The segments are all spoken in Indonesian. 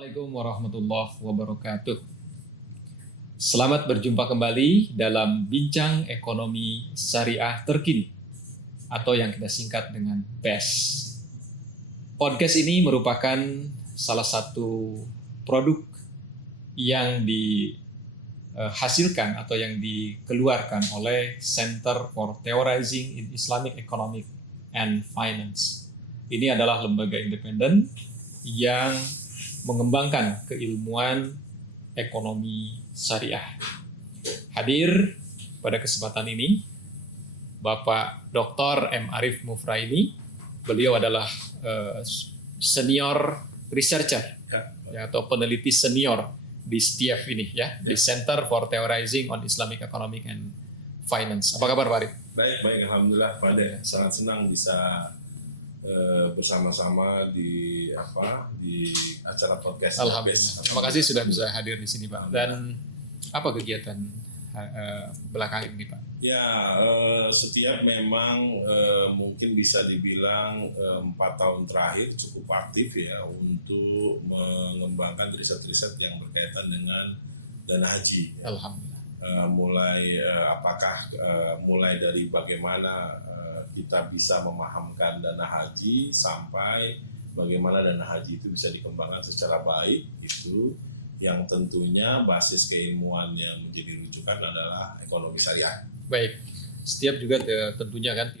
Assalamualaikum warahmatullahi wabarakatuh. Selamat berjumpa kembali dalam Bincang Ekonomi Syariah Terkini atau yang kita singkat dengan BES. Podcast ini merupakan salah satu produk yang dihasilkan atau yang dikeluarkan oleh Center for Theorizing in Islamic Economic and Finance. Ini adalah lembaga independen yang mengembangkan keilmuan ekonomi syariah. Hadir pada kesempatan ini Bapak Dr. M. Arif Mufraini. Beliau adalah senior researcher atau peneliti senior di STIEF ini di Center for Theorizing on Islamic Economic and Finance. Apa kabar Pak Arif? Baik, alhamdulillah Pak Ade. Sangat senang bisa bersama-sama di acara podcast. Alhamdulillah. Terima kasih sudah bisa hadir di sini Pak. Dan apa kegiatan belakang ini Pak? Ya, setiap memang mungkin bisa dibilang 4 tahun terakhir cukup aktif ya untuk mengembangkan riset-riset yang berkaitan dengan dana haji. Alhamdulillah. Mulai dari bagaimana kita bisa memahamkan dana haji sampai bagaimana dana haji itu bisa dikembangkan secara baik, itu yang tentunya basis keilmuan yang menjadi rujukan adalah ekonomi syariah. Baik, setiap juga tentunya kan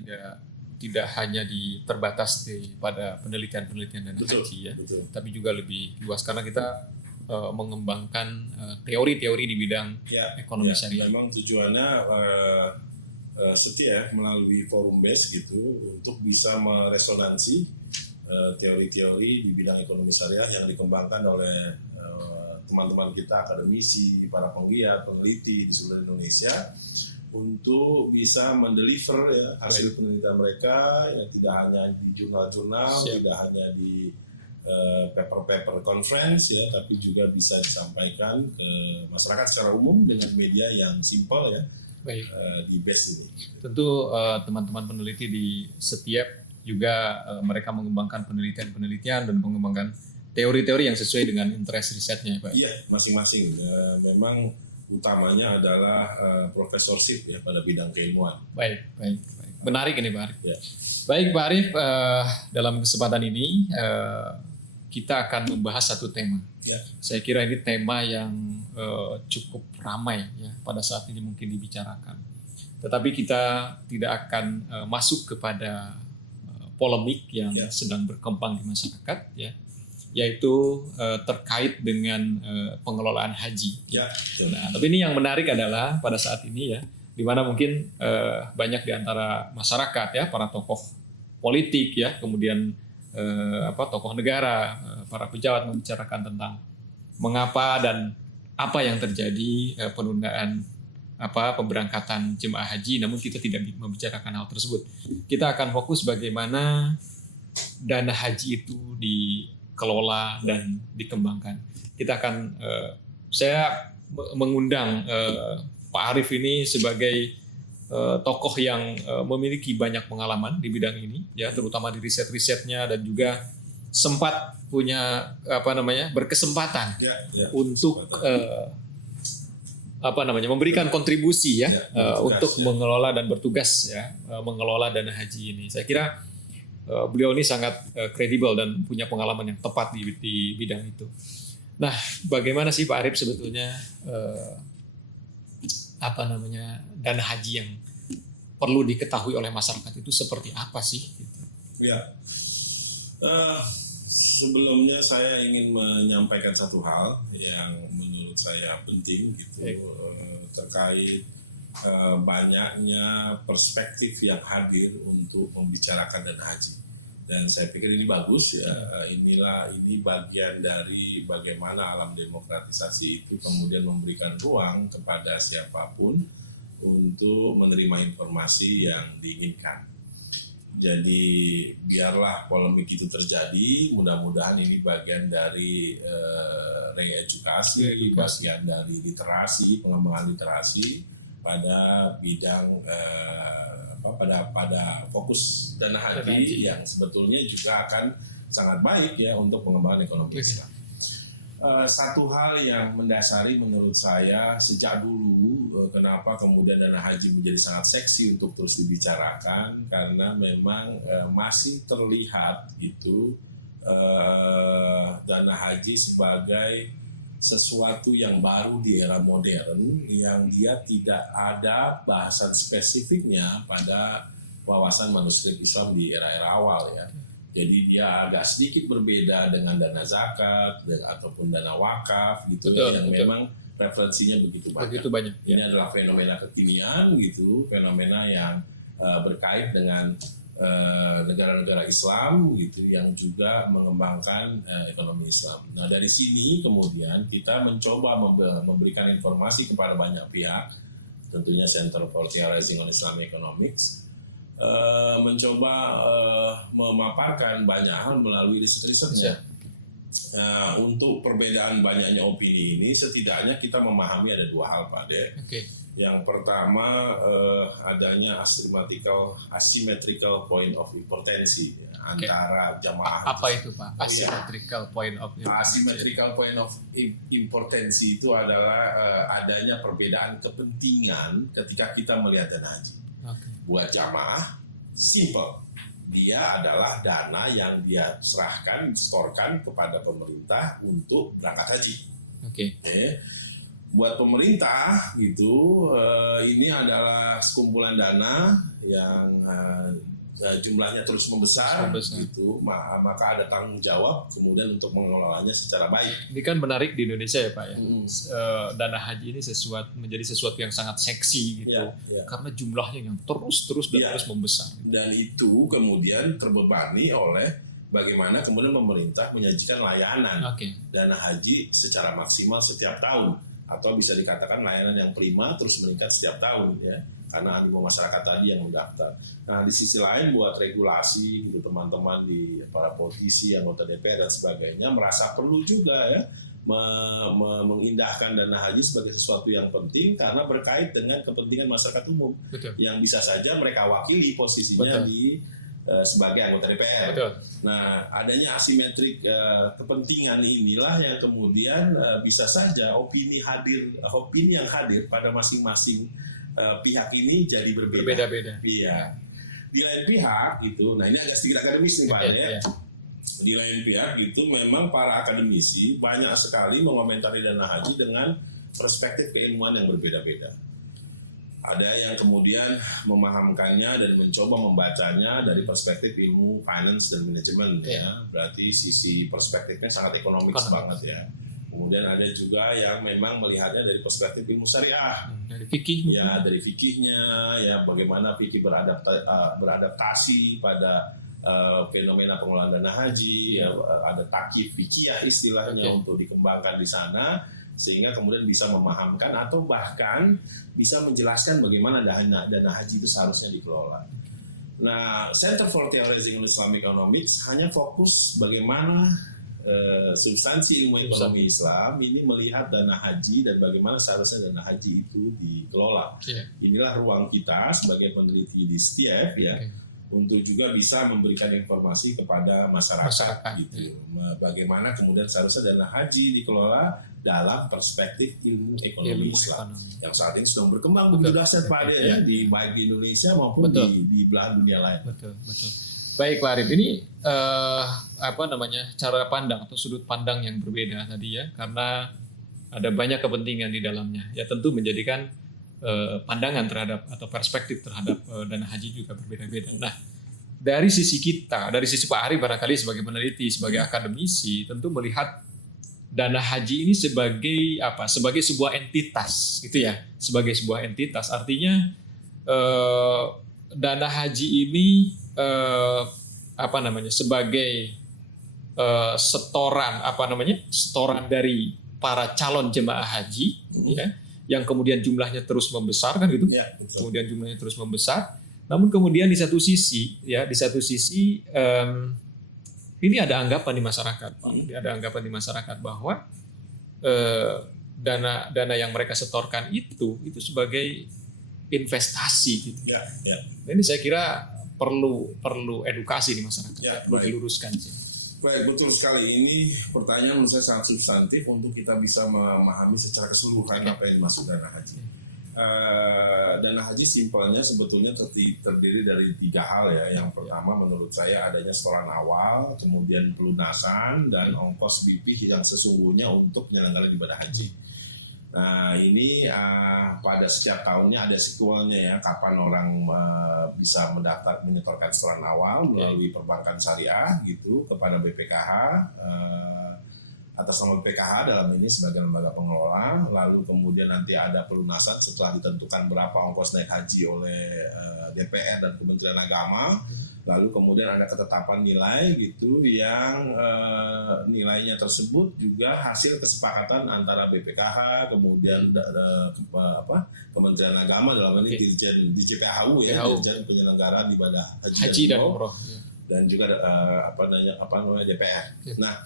tidak hanya terbatas pada penelitian dana haji ya, betul. Tapi juga lebih luas karena kita mengembangkan teori-teori di bidang ekonomi syariah. Memang tujuannya setiap melalui forum BES gitu untuk bisa meresonansi teori-teori di bidang ekonomi syariah yang dikembangkan oleh teman-teman kita akademisi, para penggiat, peneliti di seluruh Indonesia untuk bisa mendeliver hasil penelitian mereka yang tidak hanya di jurnal-jurnal, tidak hanya di paper-paper conference tapi juga bisa disampaikan ke masyarakat secara umum dengan media yang simpel Baik. Di BES ini. Tentu teman-teman peneliti di setiap juga mereka mengembangkan penelitian dan mengembangkan teori-teori yang sesuai dengan interest risetnya, Pak. Iya, masing-masing. Memang utamanya adalah profesorship pada bidang keilmuan. Baik. Menarik ini, Pak Arif. Ya. Baik, Pak Arif, dalam kesempatan ini kita akan membahas satu tema. Ya. Saya kira ini tema yang cukup ramai pada saat ini mungkin dibicarakan. Tetapi kita tidak akan masuk kepada polemik yang sedang berkembang di masyarakat yaitu terkait dengan pengelolaan haji. Nah, tapi ini yang menarik adalah pada saat ini di mana mungkin banyak di antara masyarakat para tokoh politik kemudian tokoh negara, para pejabat membicarakan tentang mengapa dan apa yang terjadi penundaan pemberangkatan jemaah haji, namun kita tidak membicarakan hal tersebut. Kita akan fokus bagaimana dana haji itu dikelola dan dikembangkan. Kita akan saya mengundang Pak Arif ini sebagai tokoh yang memiliki banyak pengalaman di bidang ini terutama di riset-risetnya dan juga sempat punya berkesempatan untuk memberikan kontribusi untuk mengelola dan bertugas mengelola dana haji ini. Saya kira beliau ini sangat kredibel dan punya pengalaman yang tepat di bidang itu. Nah, bagaimana sih Pak Arif sebetulnya dana haji yang perlu diketahui oleh masyarakat itu seperti apa sih? Ya, sebelumnya saya ingin menyampaikan satu hal yang menurut saya penting terkait banyaknya perspektif yang hadir untuk membicarakan dana haji. Dan saya pikir ini bagus ini bagian dari bagaimana alam demokratisasi itu kemudian memberikan ruang kepada siapapun untuk menerima informasi yang diinginkan. Jadi biarlah polemik itu terjadi, mudah-mudahan ini bagian dari reedukasi, bagian dari literasi, pengembangan literasi pada bidang pada fokus dana haji yang sebetulnya juga akan sangat baik untuk pengembangan ekonomi Islam. Satu hal yang mendasari menurut saya sejak dulu kenapa kemudian dana haji menjadi sangat seksi untuk terus dibicarakan, karena memang masih terlihat itu dana haji sebagai sesuatu yang baru di era modern, yang dia tidak ada bahasan spesifiknya pada wawasan manuskrip Islam di era-era awal ya. Jadi dia agak sedikit berbeda dengan dana zakat ataupun dana wakaf gitu, yang memang referensinya begitu banyak. Ini adalah fenomena kekinian gitu, fenomena yang berkait dengan negara-negara Islam gitu, yang juga mengembangkan ekonomi Islam. Nah dari sini kemudian kita mencoba memberikan informasi kepada banyak pihak, tentunya Center for Theorizing on Islamic Economics, mencoba memaparkan banyak hal melalui riset-risetnya. Untuk perbedaan banyaknya opini ini, setidaknya kita memahami ada dua hal, Pak De. Yang pertama, adanya asymmetrical point of importance antara jamaah. Apa itu Pak? Asymmetrical point of importance. Asymmetrical point of importance itu adalah adanya perbedaan kepentingan ketika kita melihat dana haji. Buat jamaah, simple. Dia adalah dana yang dia serahkan, setorkan kepada pemerintah untuk berangkat haji. Buat pemerintah gitu, ini adalah sekumpulan dana yang jumlahnya terus membesar. Gitu, maka ada tanggung jawab kemudian untuk mengelolanya secara baik. Ini kan menarik di Indonesia ya Pak ya. Dana haji ini menjadi sesuatu yang sangat seksi gitu, karena jumlahnya yang terus membesar. Dan itu kemudian terbebani oleh bagaimana kemudian pemerintah menyajikan layanan dana haji secara maksimal setiap tahun, atau bisa dikatakan layanan yang prima terus meningkat setiap tahun ya, karena animo masyarakat tadi yang mendaftar. Nah di sisi lain buat regulasi gitu, teman-teman di para politisi, anggota DPR dan sebagainya merasa perlu juga ya mengindahkan dana haji sebagai sesuatu yang penting karena berkait dengan kepentingan masyarakat umum. Yang bisa saja mereka wakili posisinya di sebagai anggota DPR. Nah, adanya asimetrik kepentingan inilah yang kemudian bisa saja opini yang hadir pada masing-masing pihak ini jadi berbeda-beda. Iya. Di lain pihak itu, nah ini agak sedikit akademis nih Pak ya. Di lain pihak itu memang para akademisi banyak sekali mengomentari dana haji dengan perspektif keilmuan yang berbeda-beda. Ada yang kemudian memahamkannya dan mencoba membacanya dari perspektif ilmu finance dan manajemen ya. Berarti sisi perspektifnya sangat ekonomis banget ya. Kemudian ada juga yang memang melihatnya dari perspektif ilmu syariah, dari fikih ya, dari fikihnya ya, bagaimana fikih beradaptasi pada fenomena pengelolaan dana haji, ada takif fikih istilahnya untuk dikembangkan di sana, sehingga kemudian bisa memahamkan atau bahkan bisa menjelaskan bagaimana dana haji itu seharusnya dikelola. Nah, Center for Theorizing on Islamic Economics hanya fokus bagaimana substansi ilmu ekonomi Islam ini melihat dana haji dan bagaimana seharusnya dana haji itu dikelola. Inilah ruang kita sebagai peneliti di STIEF ya, untuk juga bisa memberikan informasi kepada masyarakat. Gitu. Bagaimana kemudian seharusnya dana haji dikelola dalam perspektif ilmu ekonomi Islam yang saat ini sedang berkembang begitu dahsyat Pak ya, baik di Indonesia maupun di belahan dunia lain. Betul. Baik Pak Arif, ini cara pandang atau sudut pandang yang berbeda tadi ya, karena ada banyak kepentingan di dalamnya. Ya tentu menjadikan pandangan terhadap atau perspektif terhadap dana haji juga berbeda-beda. Nah, dari sisi kita, dari sisi Pak Arif barangkali sebagai peneliti, sebagai akademisi, tentu melihat dana haji ini sebagai apa? Sebagai sebuah entitas, gitu ya. Sebagai sebuah entitas, artinya dana haji ini sebagai setoran dari para calon jemaah haji, ya, yang kemudian jumlahnya terus membesar kan gitu. Kemudian jumlahnya terus membesar. Namun kemudian di satu sisi ini ada anggapan di masyarakat, Pak. Ada anggapan di masyarakat bahwa dana yang mereka setorkan itu sebagai investasi gitu. Ini saya kira perlu edukasi di masyarakat, perlu diluruskan sih. Baik, betul sekali. Ini pertanyaan menurut saya sangat substantif untuk kita bisa memahami secara keseluruhan apa yang dimaksud dana haji. Dana haji simpelnya sebetulnya terdiri dari 3 hal ya. Yang pertama menurut saya adanya setoran awal, kemudian pelunasan, dan ongkos BP yang sesungguhnya untuk penyelenggaraan ibadah haji. Nah ini pada setiap tahunnya ada sequelnya ya, kapan orang bisa menyetorkan setoran awal melalui perbankan syariah gitu kepada BPKH atas nama BPKH dalam ini sebagai lembaga pengelola, lalu kemudian nanti ada pelunasan setelah ditentukan berapa ongkos naik haji oleh DPR dan Kementerian Agama. Lalu kemudian ada ketetapan nilai gitu yang nilainya tersebut juga hasil kesepakatan antara BPKH kemudian Kementerian Agama dalam ini DJPHU ya, Dirjen Penyelenggaraan Ibadah Haji dan Umroh, dan juga DPR. Nah,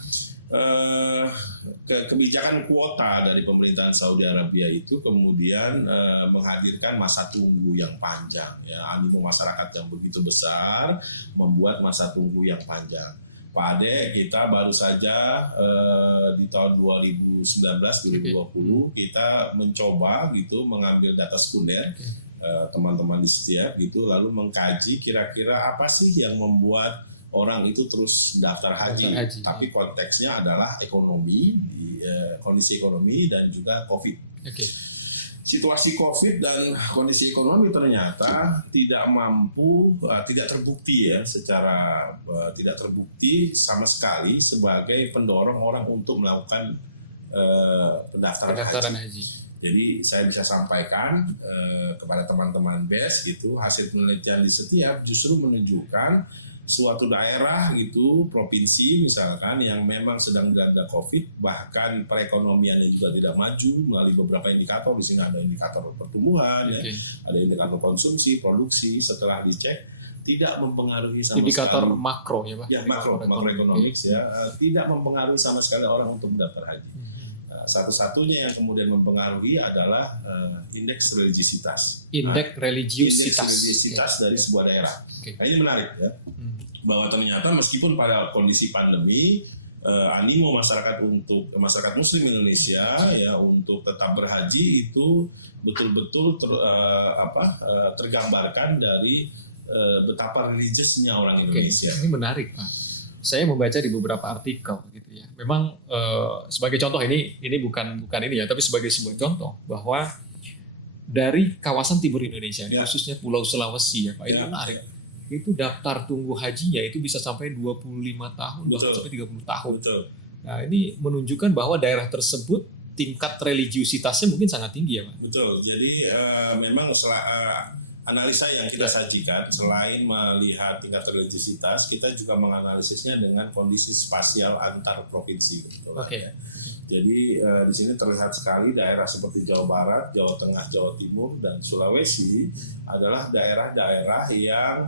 kebijakan kuota dari pemerintahan Saudi Arabia itu kemudian menghadirkan masa tunggu yang panjang ya, animo masyarakat yang begitu besar membuat masa tunggu yang panjang. Pak Ade, kita baru saja di tahun 2019-2020 kita mencoba gitu mengambil data sekunder teman-teman di setiap gitu, lalu mengkaji kira-kira apa sih yang membuat orang itu terus daftar haji. Tapi konteksnya adalah ekonomi, kondisi ekonomi dan juga COVID. Situasi COVID dan kondisi ekonomi ternyata tidak terbukti ya, secara tidak terbukti sama sekali sebagai pendorong orang untuk melakukan pendaftaran haji. Jadi saya bisa sampaikan kepada teman-teman BES gitu, hasil penelitian di setiap justru menunjukkan suatu daerah gitu, provinsi misalkan yang memang sedang dilanda COVID, bahkan perekonomiannya juga tidak maju melalui beberapa indikator. Di sini ada indikator pertumbuhan, ya, ada indikator konsumsi, produksi. Setelah dicek tidak mempengaruhi sama indikator sekali. Makro ya Pak? Ya, makroekonomik ya, tidak mempengaruhi sama sekali orang untuk mendaftar haji. Satu-satunya yang kemudian mempengaruhi adalah indeks religiositas. Indeks religiositas dari sebuah daerah. Nah, ini menarik ya, bahwa ternyata meskipun pada kondisi pandemi animo masyarakat Muslim Indonesia ya untuk tetap berhaji itu betul-betul tergambarkan dari betapa religiusnya orang Indonesia. Ini menarik Pak. Saya membaca di beberapa artikel gitu ya. Memang sebagai contoh ini bukan ini ya, tapi sebagai sebuah contoh bahwa dari kawasan timur Indonesia, khususnya Pulau Sulawesi ya Pak, ini menarik. Itu daftar tunggu hajinya itu bisa sampai 25 tahun, bahkan sampai 30 tahun. Betul. Nah, ini menunjukkan bahwa daerah tersebut tingkat religiusitasnya mungkin sangat tinggi ya Pak. Betul. Jadi memang analisa yang kita sajikan selain melihat tingkat religiusitas, kita juga menganalisisnya dengan kondisi spasial antar provinsi. Jadi di sini terlihat sekali daerah seperti Jawa Barat, Jawa Tengah, Jawa Timur, dan Sulawesi adalah daerah-daerah yang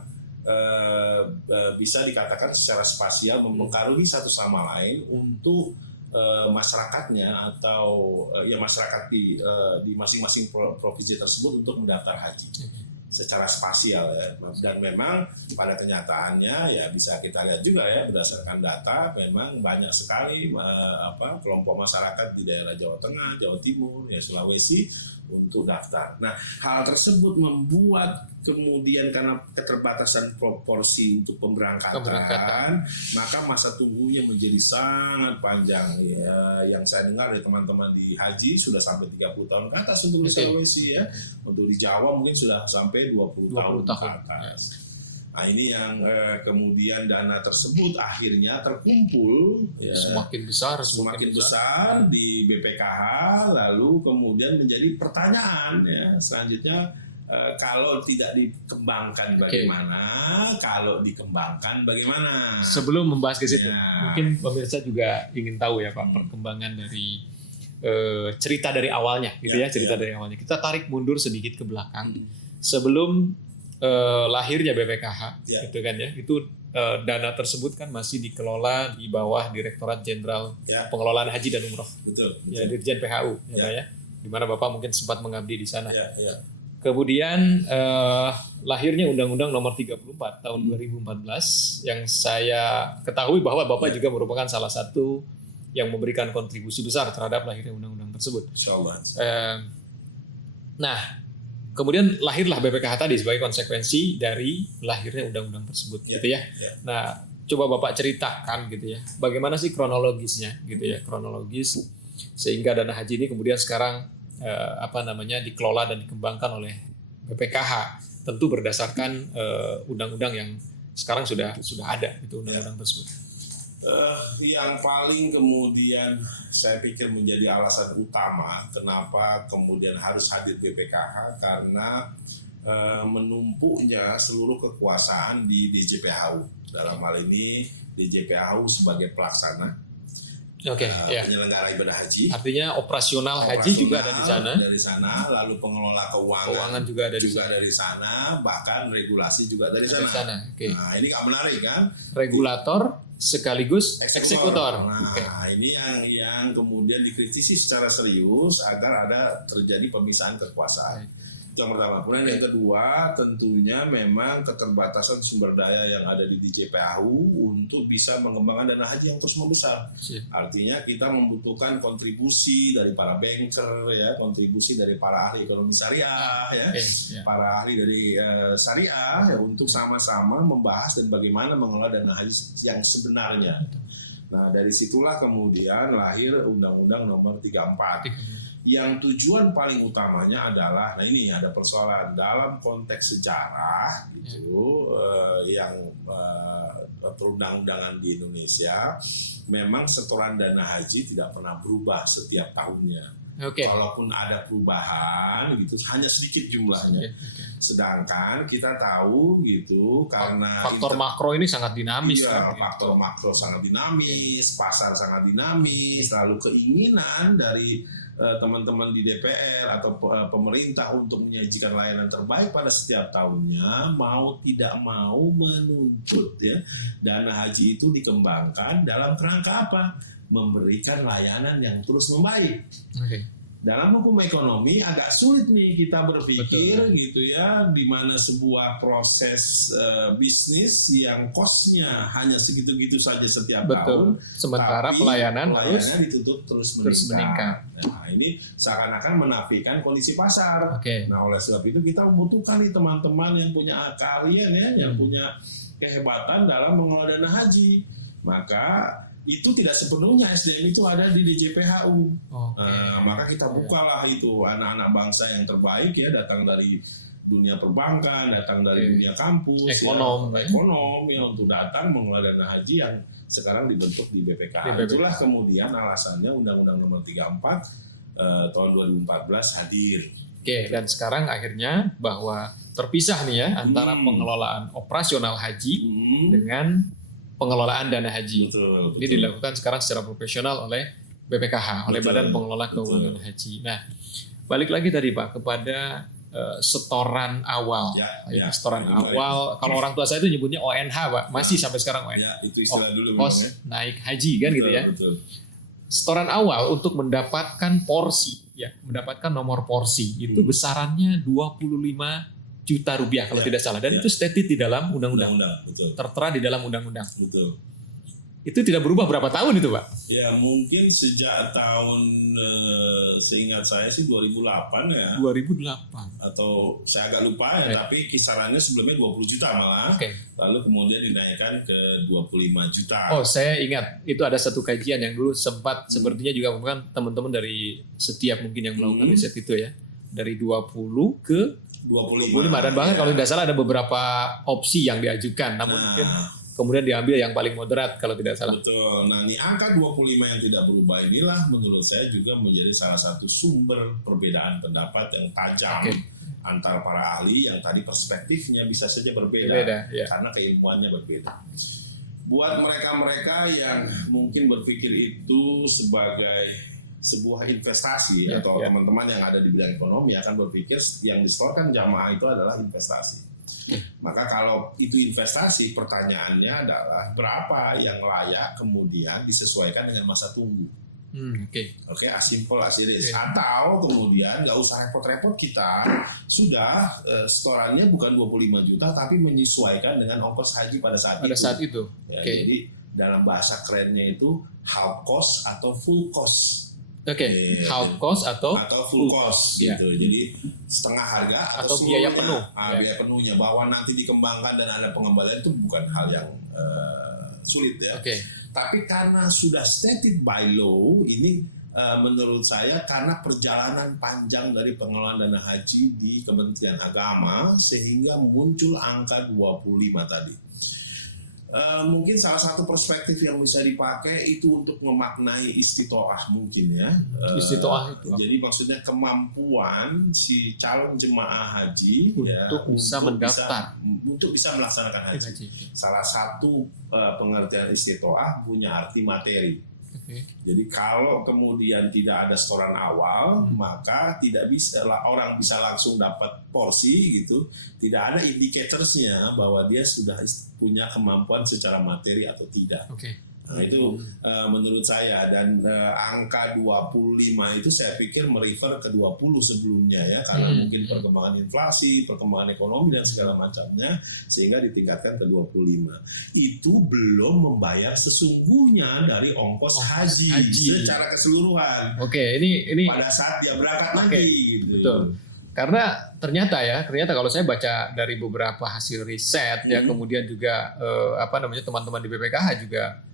bisa dikatakan secara spasial mempengaruhi satu sama lain untuk masyarakatnya atau masyarakat di masing-masing provinsi tersebut untuk mendaftar haji secara spasial ya. Dan memang pada kenyataannya ya bisa kita lihat juga ya berdasarkan data, memang banyak sekali kelompok masyarakat di daerah Jawa Tengah, Jawa Timur, ya Sulawesi untuk daftar. Nah, hal tersebut membuat kemudian karena keterbatasan proporsi untuk pemberangkatan, maka masa tunggunya menjadi sangat panjang. Ya, yang saya dengar dari teman-teman di haji sudah sampai 30 tahun ke atas untuk di Sulawesi ya. Untuk di Jawa mungkin sudah sampai 20 tahun ke atas. Nah, ini yang kemudian dana tersebut akhirnya terkumpul ya, semakin besar di BPKH, lalu kemudian menjadi pertanyaan ya selanjutnya, kalau tidak dikembangkan bagaimana, kalau dikembangkan bagaimana. Sebelum membahas ke situ, mungkin pemirsa juga ingin tahu ya Pak perkembangan dari cerita dari awalnya gitu dari awalnya. Kita tarik mundur sedikit ke belakang sebelum lahirnya BPKH gitu kan ya. Itu dana tersebut kan masih dikelola di bawah Direktorat Jenderal Pengelolaan Haji dan Umroh. Betul. Ya, Dirjen PHU ya. Di mana Bapak mungkin sempat mengabdi di sana. Kemudian lahirnya Undang-Undang Nomor 34 tahun 2014 yang saya ketahui bahwa Bapak juga merupakan salah satu yang memberikan kontribusi besar terhadap lahirnya undang-undang tersebut. Insyaallah. Nah, kemudian lahirlah BPKH tadi sebagai konsekuensi dari lahirnya undang-undang tersebut, gitu ya. Nah, coba Bapak ceritakan gitu ya, bagaimana sih kronologisnya, gitu ya, kronologis sehingga dana haji ini kemudian sekarang dikelola dan dikembangkan oleh BPKH, tentu berdasarkan undang-undang yang sekarang sudah ada itu undang-undang tersebut. Yang paling kemudian saya pikir menjadi alasan utama kenapa kemudian harus hadir BPKH karena menumpuknya seluruh kekuasaan di DJPHU. Dalam hal ini DJPHU sebagai pelaksana penyelenggara ibadah haji. Artinya operasional haji juga ada di sana. Dari sana, lalu pengelola keuangan juga ada dari sana, bahkan regulasi juga dari sana. Okay. Nah, ini nggak menarik kan? Regulator sekaligus eksekutor. Nah, ini yang kemudian dikritisi secara serius agar ada terjadi pemisahan kekuasaan. Itu yang pertama. Kemudian yang kedua, tentunya memang keterbatasan sumber daya yang ada di DJPHU untuk bisa mengembangkan dana haji yang terus membesar. Artinya kita membutuhkan kontribusi dari para banker, ya, kontribusi dari para ahli ekonomi syariah, para ahli dari syariah, ya, untuk sama-sama membahas dan bagaimana mengelola dana haji yang sebenarnya. Nah, dari situlah kemudian lahir Undang-Undang Nomor 34. Yang tujuan paling utamanya adalah, nah ini ada persoalan dalam konteks sejarah gitu, yang perundang-undangan di Indonesia, memang setoran dana haji tidak pernah berubah setiap tahunnya. Kalaupun ada perubahan gitu, hanya sedikit jumlahnya. Sedangkan kita tahu gitu karena faktor makro ini sangat dinamis faktor makro sangat dinamis, pasar sangat dinamis, lalu keinginan dari teman-teman di DPR atau pemerintah untuk menyajikan layanan terbaik pada setiap tahunnya, mau tidak mau menuntut ya dana haji itu dikembangkan dalam kerangka apa? Memberikan layanan yang terus membaik. Dalam hukum ekonomi agak sulit nih kita berpikir gitu ya, di mana sebuah proses bisnis yang cost-nya hanya segitu-gitu saja setiap tahun, sementara pelayanan ditutup terus meningkat. Nah, ini seakan-akan menafikan kondisi pasar. Nah, oleh sebab itu kita membutuhkan nih teman-teman yang punya keahlian ya, yang punya kehebatan dalam mengelola dana haji. Maka itu tidak sepenuhnya SDM itu ada di DJPHU. Maka kita bukalah itu anak-anak bangsa yang terbaik ya, datang dari dunia perbankan, datang dari dunia kampus, ekonom ya, untuk datang mengelola dana haji yang sekarang dibentuk di BPKH. Itulah kemudian alasannya Undang-Undang Nomor 34 tahun 2014 hadir. Dan sekarang akhirnya bahwa terpisah nih ya antara pengelolaan operasional haji dengan pengelolaan dana haji. Ini dilakukan sekarang secara profesional oleh BPKH, oleh Badan Pengelola Keuangan Haji. Nah, balik lagi tadi Pak kepada setoran awal. Setoran awal, kalau orang tua saya itu nyebutnya ONH Pak, masih sampai sekarang ONH. Itu istilah dulu. Naik haji kan gitu ya. Setoran awal untuk mendapatkan porsi, ya, mendapatkan nomor porsi itu besarannya 25 juta rupiah kalau tidak salah, dan itu stated di dalam undang-undang, tertera di dalam undang-undang. Itu tidak berubah berapa tahun itu Pak? Ya mungkin sejak tahun seingat saya sih 2008 ya. 2008. Atau saya agak lupa ya, tapi kisarannya sebelumnya 20 juta malah. Lalu kemudian dinaikkan ke 25 juta. Saya ingat itu ada satu kajian yang dulu sempat sepertinya juga bukan teman-teman dari Setiap mungkin yang melakukan riset itu ya. Dari 20 ke 25 dan bahkan kalau tidak salah ada beberapa opsi yang diajukan, namun mungkin kemudian diambil yang paling moderat kalau tidak salah. Betul. Nah, ini angka 25 yang tidak berubah inilah menurut saya juga menjadi salah satu sumber perbedaan pendapat yang tajam antara para ahli yang tadi perspektifnya bisa saja berbeda. Karena keilmuannya berbeda. Buat mereka-mereka yang mungkin berpikir itu sebagai sebuah investasi atau teman-teman yang ada di bidang ekonomi akan berpikir yang disetorkan jamaah itu adalah investasi. Maka kalau itu investasi, pertanyaannya adalah berapa yang layak kemudian disesuaikan dengan masa tunggu. Oke, as simple as it is. Oke. Atau kemudian nggak usah repot-repot, kita sudah setorannya bukan 25 juta tapi menyesuaikan dengan ongkos haji pada saat itu. Ya, Oke. Jadi dalam bahasa kerennya itu half cost atau full cost. Oke, half cost atau full cost ya. gitu. Jadi setengah harga Atau biaya seluruhnya. penuh. Biaya penuhnya, bahwa nanti dikembangkan dan ada pengembalian itu bukan hal yang sulit ya. Oke. Tapi karena sudah stated by law, ini menurut saya karena perjalanan panjang dari pengelolaan dana haji di Kementerian Agama sehingga muncul angka 25 tadi. Mungkin salah satu perspektif yang bisa dipakai itu untuk memaknai istitoah mungkin ya. Istitoah itu apa? Jadi maksudnya kemampuan si calon jemaah haji Untuk bisa mendaftar. untuk bisa melaksanakan haji. Salah satu pengertian istitoah punya arti materi. Jadi kalau kemudian tidak ada setoran awal, maka tidak bisa orang bisa langsung dapat porsi gitu. Tidak ada indicatorsnya bahwa dia sudah punya kemampuan secara materi atau tidak. Nah, itu menurut saya, dan angka 25 itu saya pikir merefer ke 20 sebelumnya ya, karena mungkin perkembangan inflasi, perkembangan ekonomi dan segala macamnya sehingga ditingkatkan ke 25. Itu belum membayar sesungguhnya dari ongkos haji secara keseluruhan. Ini pada saat dia berangkat nanti gitu. Betul. Karena ternyata kalau saya baca dari beberapa hasil riset ya, kemudian juga teman-teman di BPKH juga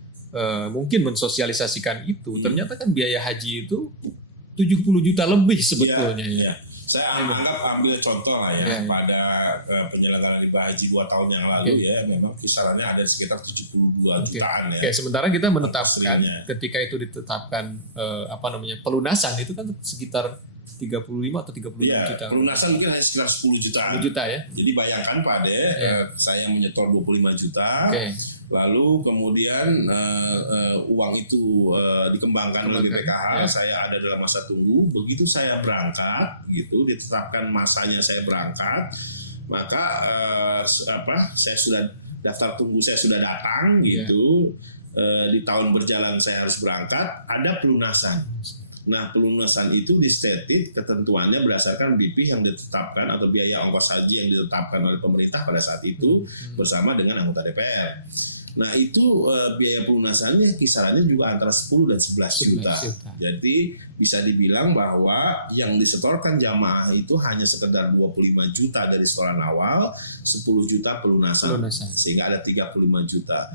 mungkin mensosialisasikan itu, ternyata kan biaya haji itu 70 juta lebih sebetulnya ya. Saya anggap ambil contoh lah ya, pada penyelenggaraan ibadah haji 2 tahun yang lalu ya, memang kisarannya ada sekitar 72 jutaan ya. Sementara kita menetapkan ketika itu ditetapkan pelunasan itu kan sekitar 35 atau 36 juta. Pelunasan mungkin hanya sekitar 10 juta ya. Jadi bayangkan Pak Ade, saya yang menyetor 25 juta. Lalu kemudian uang itu dikembangkan oleh BPKH, saya ada dalam masa tunggu. Begitu saya berangkat, gitu ditetapkan masanya saya berangkat, maka saya sudah daftar tunggu, saya sudah datang, gitu. Di tahun berjalan saya harus berangkat, ada pelunasan. Nah, pelunasan itu di-stated ketentuannya berdasarkan BP yang ditetapkan atau biaya ongkos haji yang ditetapkan oleh pemerintah pada saat itu bersama dengan anggota DPR. Nah, itu biaya pelunasannya kisarannya juga antara 10 dan 11 juta. Jadi bisa dibilang bahwa yang disetorkan jamaah itu hanya sekedar 25 juta dari setoran awal, 10 juta pelunasan. Sehingga ada 35 juta.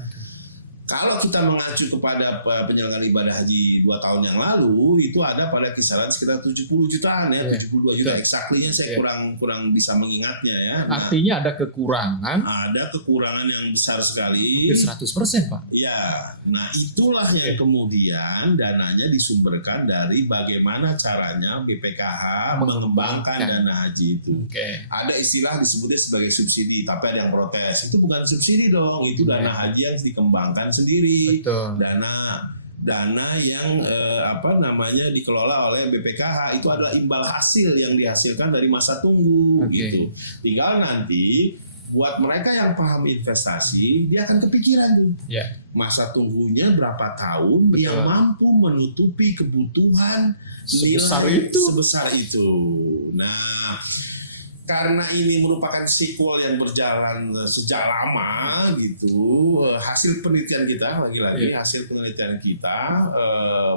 Kalau kita mengacu kepada penyelenggaraan ibadah haji 2 tahun yang lalu, itu ada pada kisaran sekitar 70 jutaan ya, 72 juta. Exactly-nya saya kurang bisa mengingatnya ya. Nah, artinya ada kekurangan. Ada kekurangan yang besar sekali. Hampir 100% Pak. Ya, nah itulah yang kemudian dananya disumberkan dari bagaimana caranya BPKH mengembangkan dana haji itu. Ada istilah disebutnya sebagai subsidi, tapi ada yang protes. Itu bukan subsidi dong, itu dana haji yang dikembangkan sendiri. Dana yang dikelola oleh BPKH itu adalah imbal hasil yang dihasilkan dari masa tunggu gitu. Tinggal nanti buat mereka yang paham investasi, dia akan kepikiran masa tunggunya berapa tahun, dia mampu menutupi kebutuhan sebesar itu. Nah, karena ini merupakan sequel yang berjalan sejak lama gitu, hasil penelitian kita hasil penelitian kita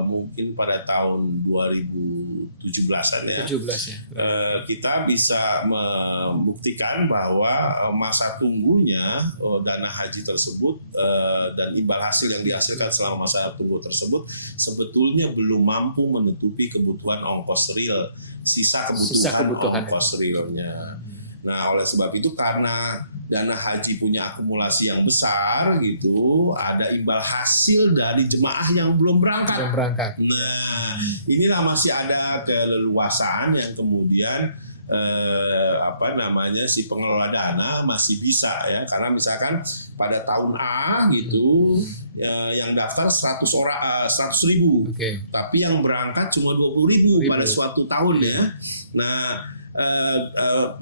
mungkin pada tahun 2017-an ya. Kita bisa membuktikan bahwa masa tunggunya dana haji tersebut dan imbal hasil yang dihasilkan selama masa tunggu tersebut sebetulnya belum mampu menutupi kebutuhan ongkos real, sisa kebutuhan ongkos realnya. Nah, oleh sebab itu karena dana haji punya akumulasi yang besar gitu, ada imbal hasil dari jemaah yang belum berangkat. Nah, inilah masih ada keleluasaan yang kemudian si pengelola dana masih bisa ya, karena misalkan pada tahun A gitu yang daftar 100.000, tapi yang berangkat cuma 20.000 pada suatu tahun ya. Nah,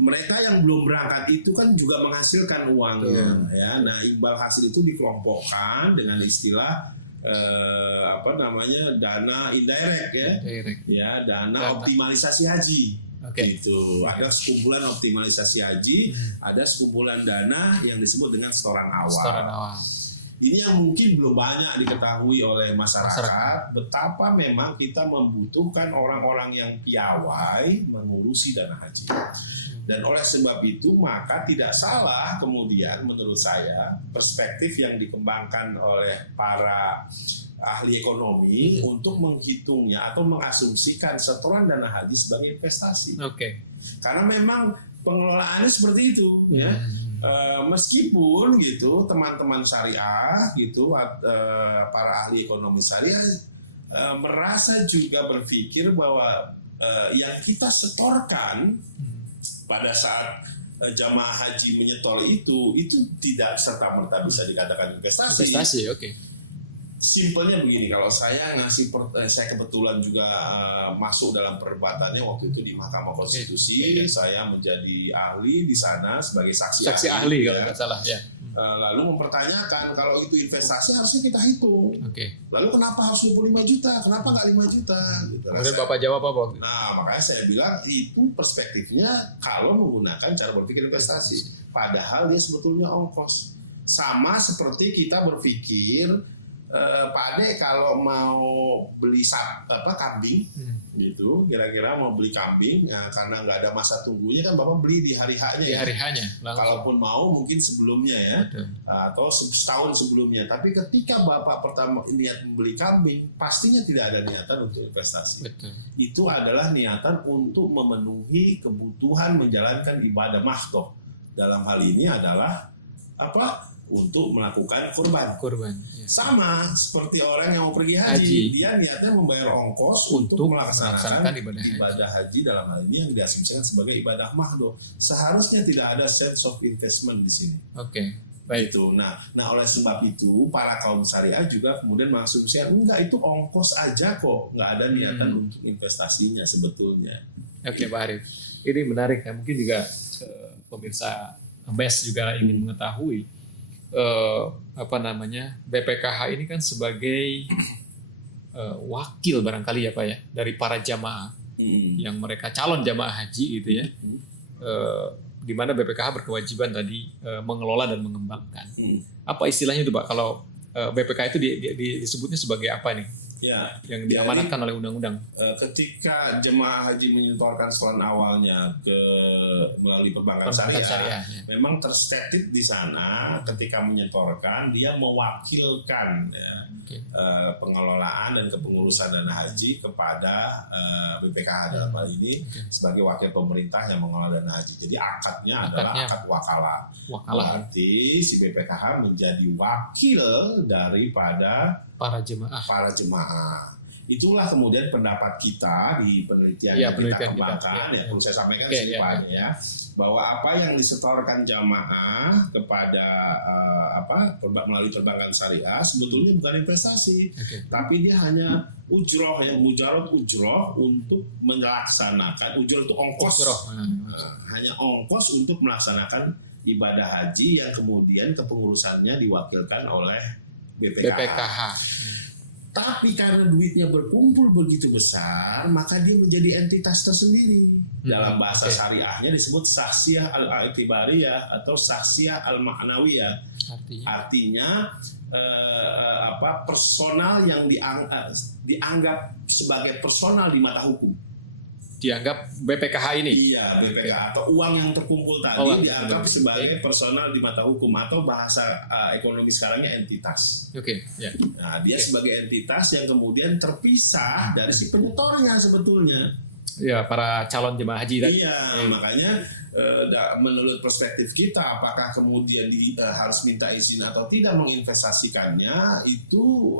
mereka yang belum berangkat itu kan juga menghasilkan uangnya ya. Nah, imbal hasil itu dikelompokkan dengan istilah dana indirect ya. Direct. Ya, dana optimalisasi haji. Oke. Itu ada sekumpulan optimalisasi haji, ada sekumpulan dana yang disebut dengan setoran awal. Setoran awal. Ini yang mungkin belum banyak diketahui oleh masyarakat, betapa memang kita membutuhkan orang-orang yang piawai mengurusi dana haji. Dan oleh sebab itu maka tidak salah kemudian menurut saya perspektif yang dikembangkan oleh para ahli ekonomi untuk menghitungnya atau mengasumsikan setoran dana haji sebagai investasi. Oke. Karena memang pengelolaannya seperti itu, ya. Meskipun gitu teman-teman syariah gitu, para ahli ekonomi syariah merasa juga berpikir bahwa yang kita setorkan pada saat jamaah haji menyetor itu tidak serta-merta bisa dikatakan investasi. Investasi, oke. Simpelnya begini, kalau saya saya kebetulan juga masuk dalam perdebatannya waktu itu di Mahkamah Konstitusi, saya menjadi ahli di sana sebagai saksi ahli kalau nggak salah ya. Lalu mempertanyakan kalau itu investasi harusnya kita hitung. Lalu kenapa harus 25 juta? Kenapa nggak 5 juta? Gitu. Kemudian Bapak jawab apa? Nah, makanya saya bilang itu perspektifnya kalau menggunakan cara berpikir investasi. Padahal dia sebetulnya ongkos. Sama seperti kita berpikir Pak Ade kalau mau beli kambing gitu, kira-kira mau beli kambing karena nggak ada masa tunggunya kan Bapak beli di hari H-nya. Di hari H-nya. Kalaupun mau mungkin sebelumnya ya. Atau setahun sebelumnya. Tapi ketika Bapak pertama niat membeli kambing, pastinya tidak ada niatan untuk investasi. Betul. Itu adalah niatan untuk memenuhi kebutuhan menjalankan ibadah mahdoh. Dalam hal ini adalah untuk melakukan kurban. Ya. Sama seperti orang yang mau pergi haji. Dia niatnya membayar ongkos untuk melaksanakan ibadah haji dalam hal ini yang diasumsikan sebagai ibadah mahdoh. Seharusnya tidak ada sense of investment di sini. Oke. Baik. Itu. Nah oleh sebab itu para kaum syariah juga kemudian mengasumsikan enggak, itu ongkos aja kok, nggak ada niatan untuk investasinya sebetulnya. Oke, Pak Arief. Ini menarik ya. Mungkin juga pemirsa BES juga ingin mengetahui BPKH ini kan sebagai wakil barangkali ya Pak ya dari para jamaah yang mereka calon jamaah haji gitu ya, di mana BPKH berkewajiban tadi mengelola dan mengembangkan. Apa istilahnya itu Pak kalau BPKH itu disebutnya sebagai apa nih? Ya, yang diamanatkan oleh undang-undang. Ketika jemaah haji menyetorkan setoran awalnya melalui perbankan syariah, memang terstated di sana ketika menyetorkan dia mewakilkan pengelolaan dan kepengurusan dana haji kepada BPKH dalam hal ini sebagai wakil pemerintah yang mengelola dana haji. Jadi akadnya adalah akad wakalah. Berarti si BPKH menjadi wakil daripada para jemaah. Itulah kemudian pendapat kita di penelitian yang kita kembangkan, yang perlu saya sampaikan sedikit bahwa apa yang disetorkan jamaah kepada melalui perbankan syariah sebetulnya bukan investasi, tapi dia hanya ujroh, yang mujarab ujroh untuk melaksanakan, ujroh itu ongkos, hanya ongkos untuk melaksanakan ibadah haji yang kemudian kepengurusannya diwakilkan oleh BPKH. Tapi karena duitnya berkumpul begitu besar, maka dia menjadi entitas tersendiri. Dalam bahasa syariahnya disebut saksiyah al-i'tibariyah atau saksiyah al-ma'nawiyah. Artinya personal yang dianggap sebagai personal di mata hukum. Dianggap BPKH ini? Iya, BPKH atau uang yang terkumpul tadi dianggap sebagai personal di mata hukum atau bahasa ekonomi sekarangnya entitas. Nah, dia sebagai entitas yang kemudian terpisah dari si penyetornya sebetulnya. Ya, para calon jemaah haji tadi. Iya, makanya menurut perspektif kita, apakah kemudian harus minta izin atau tidak menginvestasikannya, itu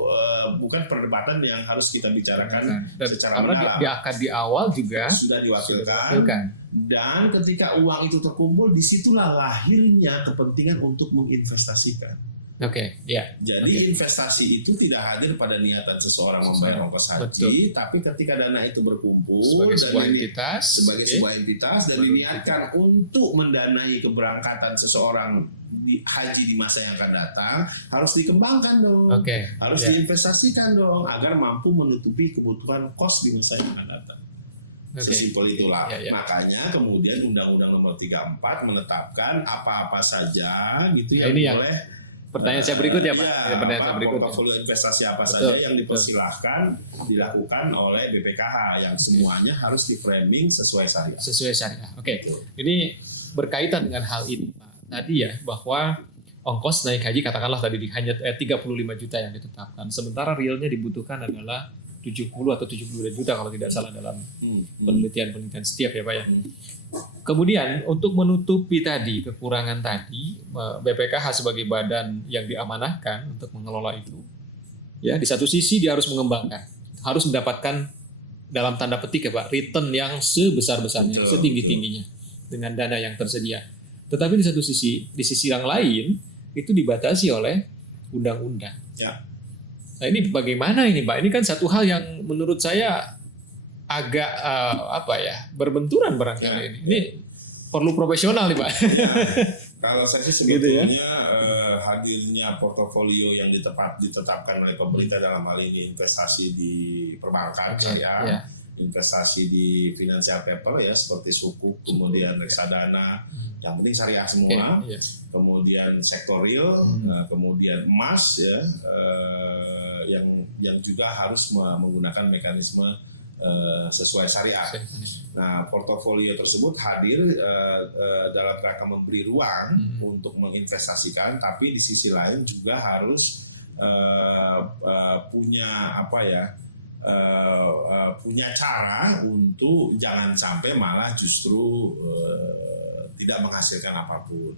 bukan perdebatan yang harus kita bicarakan secara mendalam. Karena di awal juga sudah diwakilkan. Dan ketika uang itu terkumpul, disitulah lahirnya kepentingan untuk menginvestasikan. Jadi investasi itu tidak hadir pada niatan seseorang membayar ongkos haji, tapi ketika dana itu berkumpul sebagai sebuah entitas dan diniatkan untuk mendanai keberangkatan seseorang di haji di masa yang akan datang harus dikembangkan dong, harus Ya. diinvestasikan dong agar mampu menutupi kebutuhan kos di masa yang akan datang. Sesimpel itulah. Ya. Makanya kemudian Undang-Undang Nomor 34 menetapkan apa-apa saja gitu Nah, yang ini yang boleh. pertanyaan saya berikut ya Pak. Pertanyaan saya berikut. Portofolio investasi apa Betul, saja yang dipersilahkan dilakukan oleh BPKH yang semuanya harus di framing sesuai syariah. Sesuai syariah. Ini berkaitan dengan hal ini Pak. Tadi ya bahwa ongkos naik haji katakanlah tadi hanya 35 juta yang ditetapkan. Sementara realnya dibutuhkan adalah 70 atau 72 juta kalau tidak salah dalam penelitian setiap ya Pak ya. Kemudian untuk menutupi tadi kekurangan tadi, BPKH sebagai badan yang diamanahkan untuk mengelola itu, ya di satu sisi dia harus mengembangkan, harus mendapatkan dalam tanda petik ya Pak, return yang sebesar-besarnya, setinggi-tingginya dengan dana yang tersedia. Tetapi di satu sisi, di sisi yang lain itu dibatasi oleh undang-undang. Ya. Nah ini bagaimana ini Pak? Ini kan satu hal yang menurut saya agak berbenturan barangkali ini. Ini perlu profesional nih Pak. Kalau saya sih sebetulnya hadirnya portofolio yang ditetapkan oleh pemerintah dalam hal ini investasi di perbankan investasi di financial paper ya seperti sukuk, kemudian reksadana, yang penting syariah semua, kemudian sektor real, kemudian emas ya, yang juga harus menggunakan mekanisme sesuai syariah. Nah, portofolio tersebut hadir dalam rangka memberi ruang untuk menginvestasikan, tapi di sisi lain juga harus punya cara untuk jangan sampai malah justru tidak menghasilkan apapun.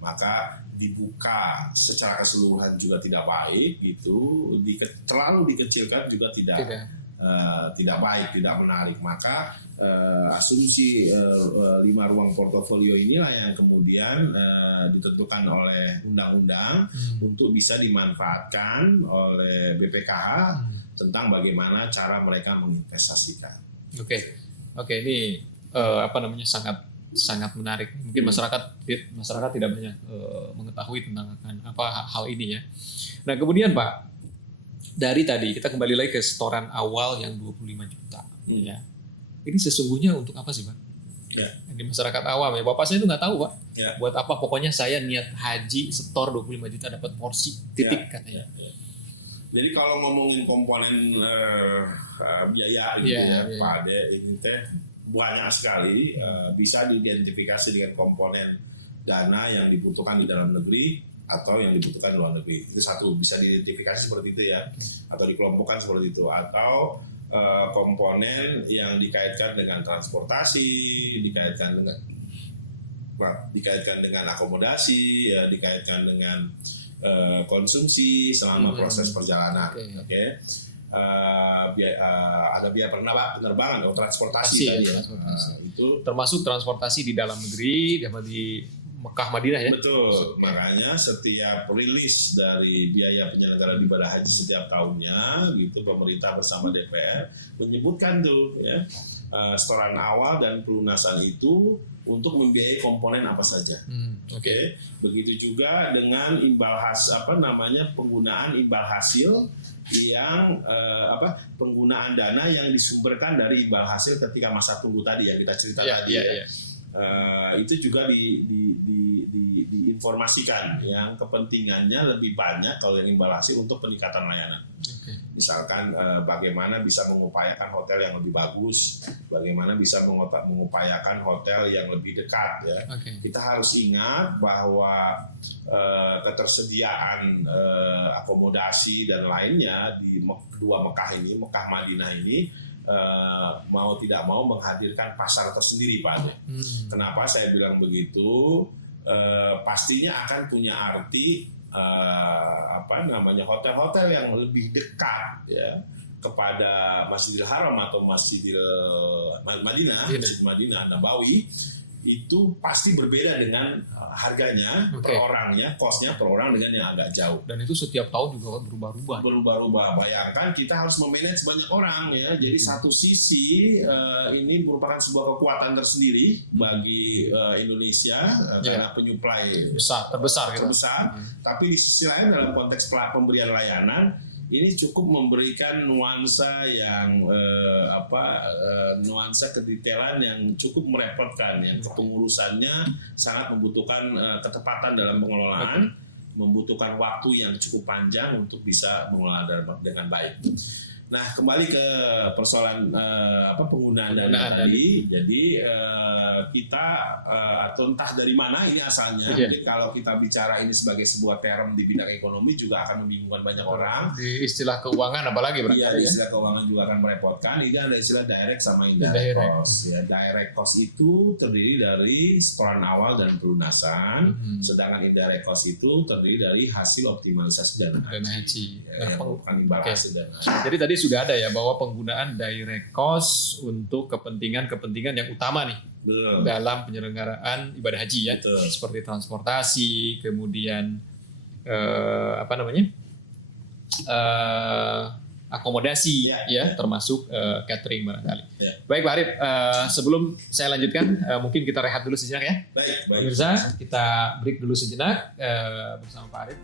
Maka dibuka secara keseluruhan juga tidak baik, gitu. Terlalu dikecilkan juga tidak baik, tidak menarik. Maka asumsi 5 ruang portofolio inilah yang kemudian ditentukan oleh undang-undang untuk bisa dimanfaatkan oleh BPKH tentang bagaimana cara mereka menginvestasikan. Oke, ini sangat menarik. Mungkin masyarakat tidak banyak mengetahui tentang hal ini ya. Nah, kemudian Pak, dari tadi kita kembali lagi ke setoran awal yang 25 juta ya. Ini sesungguhnya untuk apa sih Pak? Ya. Di masyarakat awam ya, Bapak saya itu nggak tahu Pak. Ya. Buat apa, pokoknya saya niat haji setor 25 juta dapat porsi titik katanya. Jadi kalau ngomongin komponen biaya gitu Pak Ade, ini teh banyak sekali, bisa diidentifikasi dengan komponen dana yang dibutuhkan di dalam negeri atau yang dibutuhkan di luar negeri. Itu satu, bisa diidentifikasi seperti itu ya, atau dikelompokkan seperti itu, atau komponen yang dikaitkan dengan transportasi, dikaitkan dengan akomodasi, ya, dikaitkan dengan konsumsi selama proses perjalanan. Ada biaya penerbangan atau transportasi tadi ya. Itu termasuk transportasi di dalam negeri, di Mekah Madinah ya. Betul. Makanya setiap rilis dari biaya penyelenggaraan ibadah haji setiap tahunnya gitu, pemerintah bersama DPR menyebutkan tuh ya, setoran awal dan pelunasan itu untuk membiayai komponen apa saja. Begitu juga dengan penggunaan imbal hasil yang penggunaan dana yang disumberkan dari imbal hasil ketika masa tunggu tadi yang kita cerita tadi. Itu juga diinformasikan yang kepentingannya lebih banyak kalau yang imbal hasil untuk peningkatan layanan. Misalkan bagaimana bisa mengupayakan hotel yang lebih bagus, bagaimana bisa mengupayakan hotel yang lebih dekat ya. Kita harus ingat bahwa ketersediaan akomodasi dan lainnya di dua Mekah ini, Mekah Madinah ini, mau tidak mau menghadirkan pasar tersendiri Pak. Kenapa saya bilang begitu? Pastinya akan punya arti hotel-hotel yang lebih dekat ya kepada Masjidil Haram atau Masjidil Madinah, Masjid Madinah Nabawi, itu pasti berbeda dengan harganya per orangnya, cost-nya per orang dengan yang agak jauh. Dan itu setiap tahun juga berubah-ubah. Berubah-ubah. Bayangkan kita harus memanage banyak orang ya. Jadi satu sisi ini merupakan sebuah kekuatan tersendiri bagi Indonesia karena penyuplai terbesar. Tapi di sisi lain dalam konteks pemberian layanan ini cukup memberikan nuansa yang nuansa kedetailan yang cukup merepotkan, yang kepengurusannya sangat membutuhkan ketepatan dalam pengelolaan, membutuhkan waktu yang cukup panjang untuk bisa mengelola dengan baik. Nah, kembali ke persoalan penggunaan dana tadi. Jadi kita atau entah dari mana ini asalnya. Jadi kalau kita bicara ini sebagai sebuah term di bidang ekonomi juga akan membingungkan banyak orang. Di istilah keuangan apalagi berarti. Iya, di istilah keuangan juga akan merepotkan. Ini ada istilah direct sama indirect cost. Ya, direct cost itu terdiri dari setoran awal dan pelunasan, sedangkan indirect cost itu terdiri dari hasil optimalisasi dana haji. Yang merupakan imbal hasil dana haji. Jadi tadi sudah ada ya bahwa penggunaan direct cost untuk kepentingan yang utama nih dalam penyelenggaraan ibadah haji ya, seperti transportasi, kemudian akomodasi ya termasuk catering barangkali. Baik Pak Arif, sebelum saya lanjutkan mungkin kita rehat dulu sejenak ya. Baik. Pemirsa, kita break dulu sejenak bersama Pak Arif.